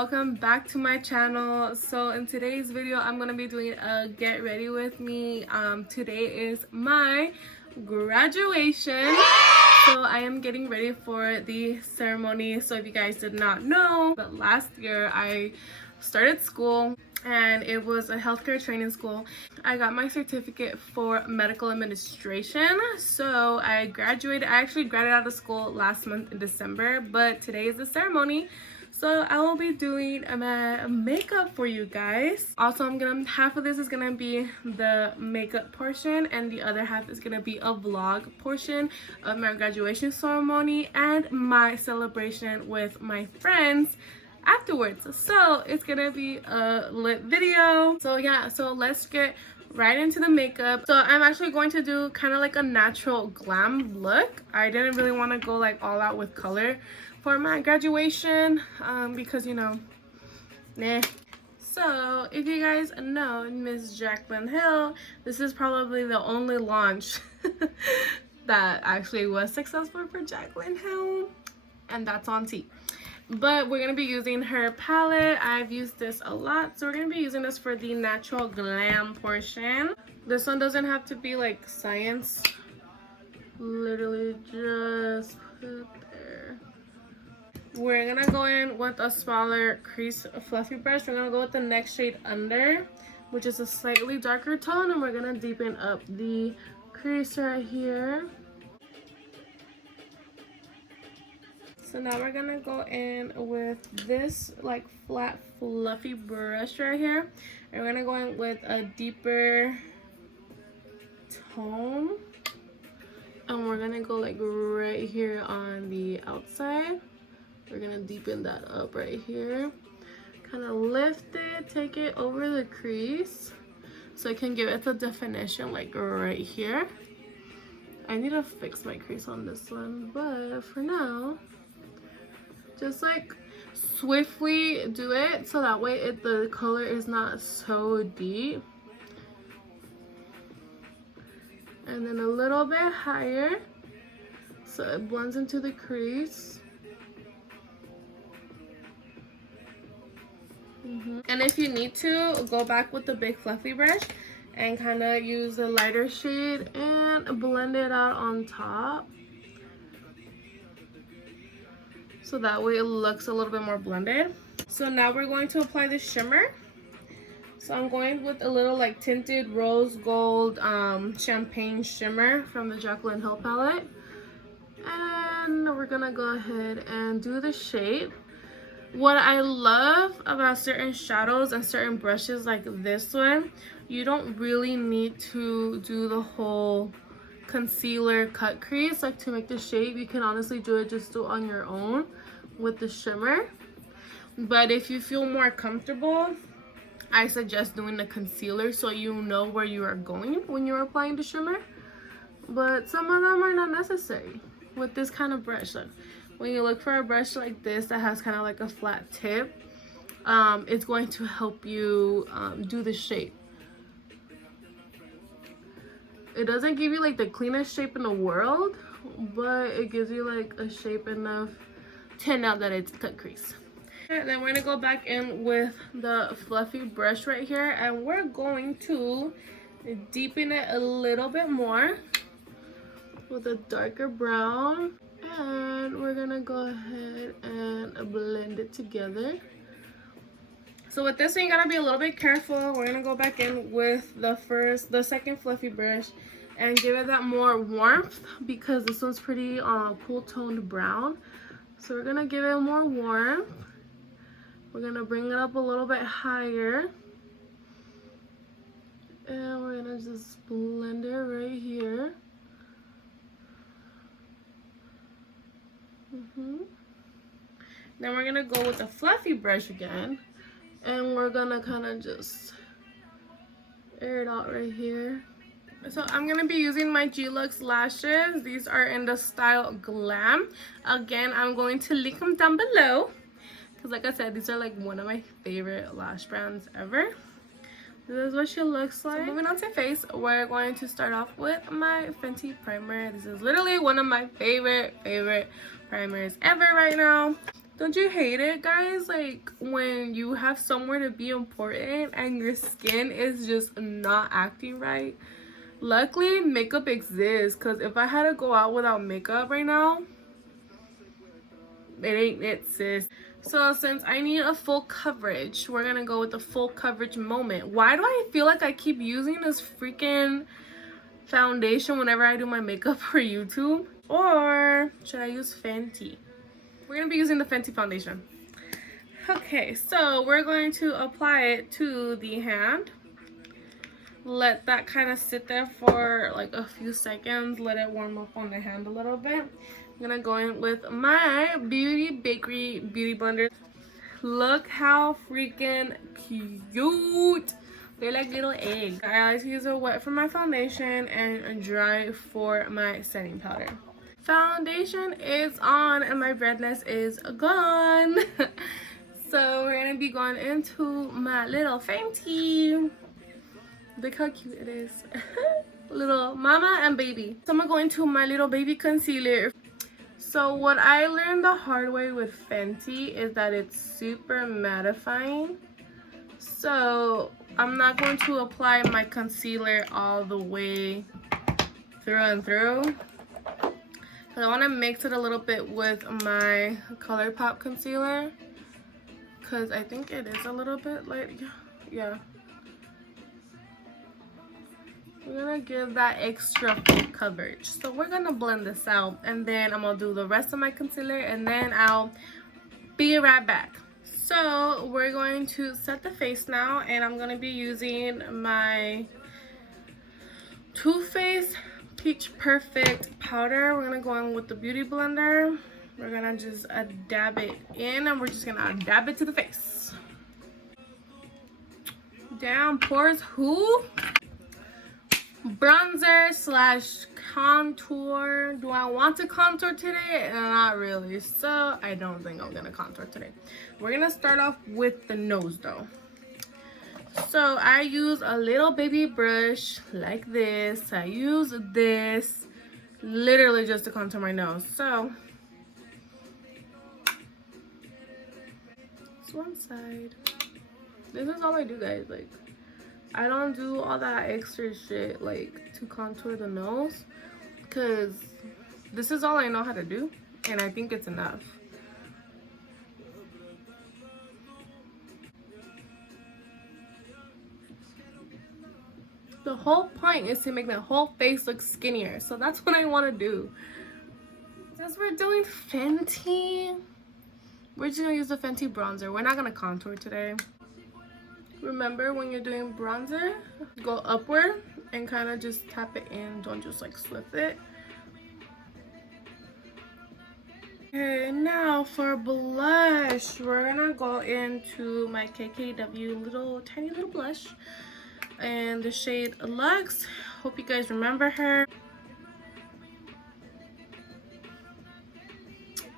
welcome back to my channel. So in today's video I'm gonna be doing a get ready with me. Today is my graduation, so I am getting ready for the ceremony. So if you guys did not know, but last year I started school and it was a healthcare training school. I got my certificate for medical administration, so I graduated. I actually graduated out of school last month in December, but today is the ceremony, so I will be doing my makeup for you guys. Also, half of this is gonna be the makeup portion and the other half is gonna be a vlog portion of my graduation ceremony and my celebration with my friends afterwards. So it's gonna be a lit video. So yeah, so let's get right into the makeup. So I'm actually going to do kind of like a natural glam look. I didn't really want to go like all out with color for my graduation because, you know, nah. So if you guys know Miss Jaclyn Hill, this is probably the only launch that actually was successful for Jaclyn Hill, and that's on T. But we're going to be using her palette. I've used this a lot, so we're going to be using this for the natural glam portion. This one doesn't have to be like science. Literally just put there. We're going to go in with a smaller crease fluffy brush. We're going to go with the next shade under, which is a slightly darker tone, and we're going to deepen up the crease right here. So now we're gonna go in with this like flat fluffy brush right here, and we're gonna go in with a deeper tone, and we're gonna go like right here on the outside. We're gonna deepen that up right here, kind of lift it, take it over the crease so it can give it the definition like right here. I need to fix my crease on this one, but for now, just like swiftly do it so that way the color is not so deep. And then a little bit higher so it blends into the crease. And if you need to, go back with the big fluffy brush and kind of use a lighter shade and blend it out on top, so that way it looks a little bit more blended. So now we're going to apply the shimmer. So I'm going with a little like tinted rose gold champagne shimmer from the Jaclyn Hill palette, and we're gonna go ahead and do the shade. What I love about certain shadows and certain brushes like this one, you don't really need to do the whole concealer cut crease like to make the shape. You can honestly do it on your own with the shimmer, but if you feel more comfortable, I suggest doing the concealer so you know where you are going when you're applying the shimmer. But some of them are not necessary with this kind of brush. Like when you look for a brush like this that has kind of like a flat tip, it's going to help you do the shape. It doesn't give you like the cleanest shape in the world, but it gives you like a shape enough to know that it's cut crease. And then we're gonna go back in with the fluffy brush right here, and we're going to deepen it a little bit more with a darker brown, and we're gonna go ahead and blend it together. So with this one, you gotta be a little bit careful. We're gonna go back in with the second fluffy brush and give it that more warmth because this one's pretty cool toned brown. So we're gonna give it more warmth. We're gonna bring it up a little bit higher, and we're gonna just blend it right here. Then we're gonna go with the fluffy brush again, and we're gonna kind of just air it out right here. So I'm gonna be using my Luxe lashes. These are in the style Glam. Again, I'm going to link them down below because, like I said, these are like one of my favorite lash brands ever. This is what she looks like. So moving on to face, we're going to start off with my Fenty primer. This is literally one of my favorite primers ever right now. Don't you hate it, guys? Like when you have somewhere to be important and your skin is just not acting right. Luckily, makeup exists, because if I had to go out without makeup right now, it ain't it, sis. So since I need a full coverage, we're gonna go with the full coverage moment. Why do I feel like I keep using this freaking foundation whenever I do my makeup for YouTube? Or should I use Fenty? We're gonna be using the Fenty foundation. Okay, so we're going to apply it to the hand. Let that kind of sit there for like a few seconds. Let it warm up on the hand a little bit. I'm gonna go in with my Beauty Bakery Beauty Blender. Look how freaking cute. They're like little eggs. I like to use it wet for my foundation and dry for my setting powder. Foundation is on and my redness is gone. So we're gonna be going into my little Fenty. Look how cute it is. Little mama and baby. So I'm gonna go into my little baby concealer. So what I learned the hard way with Fenty is that it's super mattifying. So I'm not going to apply my concealer all the way through and through. I want to mix it a little bit with my ColourPop concealer, because I think it is a little bit like, yeah. We're going to give that extra coverage. So we're going to blend this out, and then I'm going to do the rest of my concealer, and then I'll be right back. So we're going to set the face now, and I'm going to be using my Too Faced Peach Perfect powder. We're gonna go in with the beauty blender. We're gonna just dab it in, and we're just gonna dab it to the face. Down pores. Who? Bronzer slash contour. Do I want to contour today? Not really. So I don't think I'm gonna contour today. We're gonna start off with the nose though. So I use a little baby brush like this. I use this literally just to contour my nose. So it's one side. This is all I do, guys. Like, I don't do all that extra shit like to contour the nose, because this is all I know how to do, and I think it's enough. The whole point is to make my whole face look skinnier. So that's what I want to do. Since we're doing Fenty, we're just going to use the Fenty bronzer. We're not going to contour today. Remember, when you're doing bronzer, go upward and kind of just tap it in. Don't just like swift it. Okay, now for blush, we're going to go into my KKW tiny little blush. And the shade Luxe. Hope you guys remember her.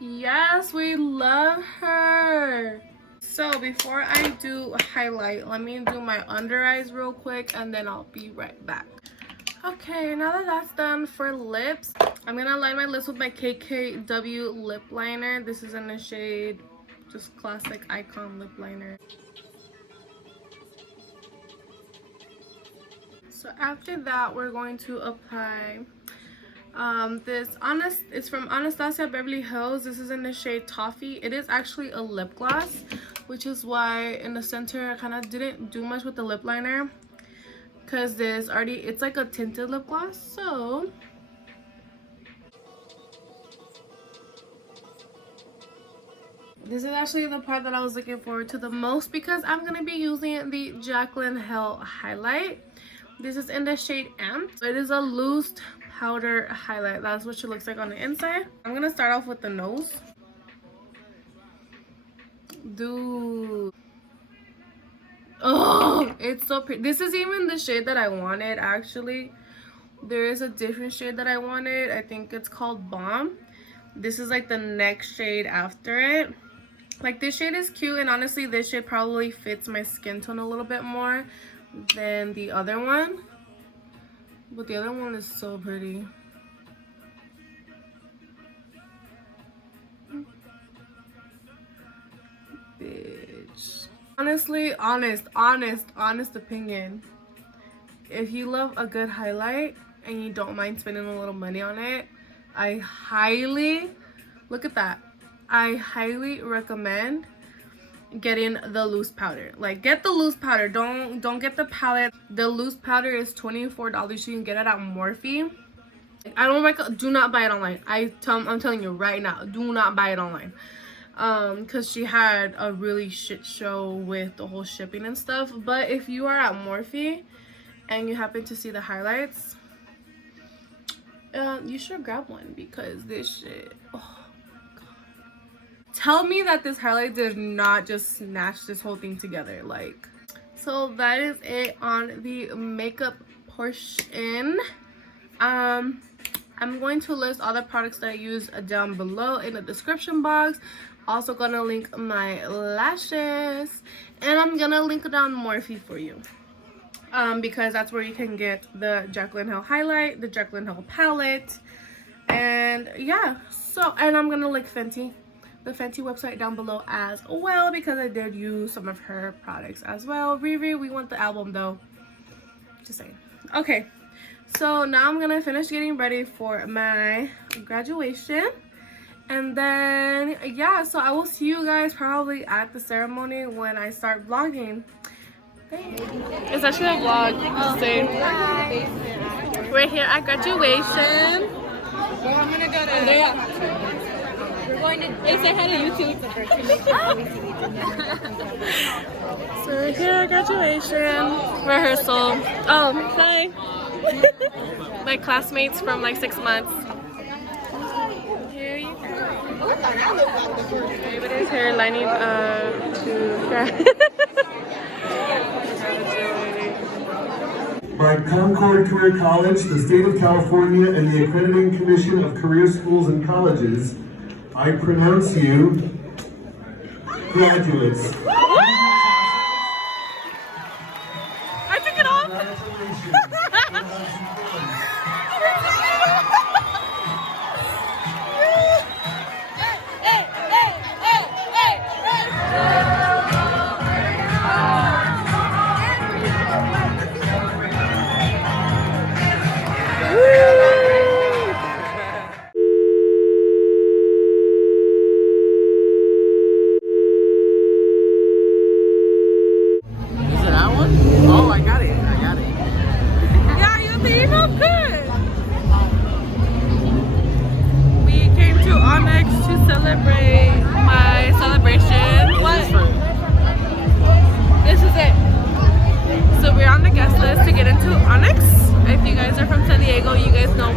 Yes, we love her. So before I do highlight, let me do my under eyes real quick, and then I'll be right back. Okay, now that that's done for lips, I'm gonna line my lips with my KKW lip liner. This is in the shade just classic icon lip liner. So after that, we're going to apply it's from Anastasia Beverly Hills. This is in the shade Toffee. It is actually a lip gloss, which is why in the center I kind of didn't do much with the lip liner, because it's like a tinted lip gloss. So this is actually the part that I was looking forward to the most, because I'm going to be using the Jaclyn Hill highlight. This is in the shade Amp. It is a loose powder highlight. That's what she looks like on the inside. I'm gonna start off with the nose. Dude. Oh, it's so pretty. This is even the shade that I wanted, actually. There is a different shade that I wanted. I think it's called Bomb. This is like the next shade after it. Like, this shade is cute, and honestly, this shade probably fits my skin tone a little bit more than the other one, but the other one is so pretty. Honestly, honest opinion. If you love a good highlight and you don't mind spending a little money on it, I highly, look at that. I highly recommend getting the loose powder. Like, get the loose powder. Don't get the palette. The loose powder is $24. You can get it at Morphe. I don't recommend. Do not buy it online. I'm telling you right now, do not buy it online. Because she had a really shit show with the whole shipping and stuff. But if you are at Morphe and you happen to see the highlights, you should grab one, because this shit, oh god. Tell me that this highlight did not just snatch this whole thing together. Like, so that is it on the makeup portion. I'm going to list all the products that I use down below in the description box. Also gonna link my lashes, and I'm gonna link down Morphe for you, because that's where you can get the Jaclyn Hill highlight, the Jaclyn Hill palette, and yeah. So, and I'm gonna link Fenty, the Fenty website down below as well, because I did use some of her products as well. Riri, we want the album though, just saying. Okay, so now I'm gonna finish getting ready for my graduation, and then yeah, so I will see you guys probably at the ceremony when I start vlogging. It's actually a vlog. So we're here at graduation. Well, I'm gonna go to. We're going to. Say hi to YouTube. So we're here at graduation rehearsal. Oh, hi. My classmates from like 6 months. Here you go. Everybody's here lining up to graduate. By Concord Career College, the State of California, and the Accrediting Commission of Career Schools and Colleges, I pronounce you graduates. I took it off. If you guys are from San Diego, you guys know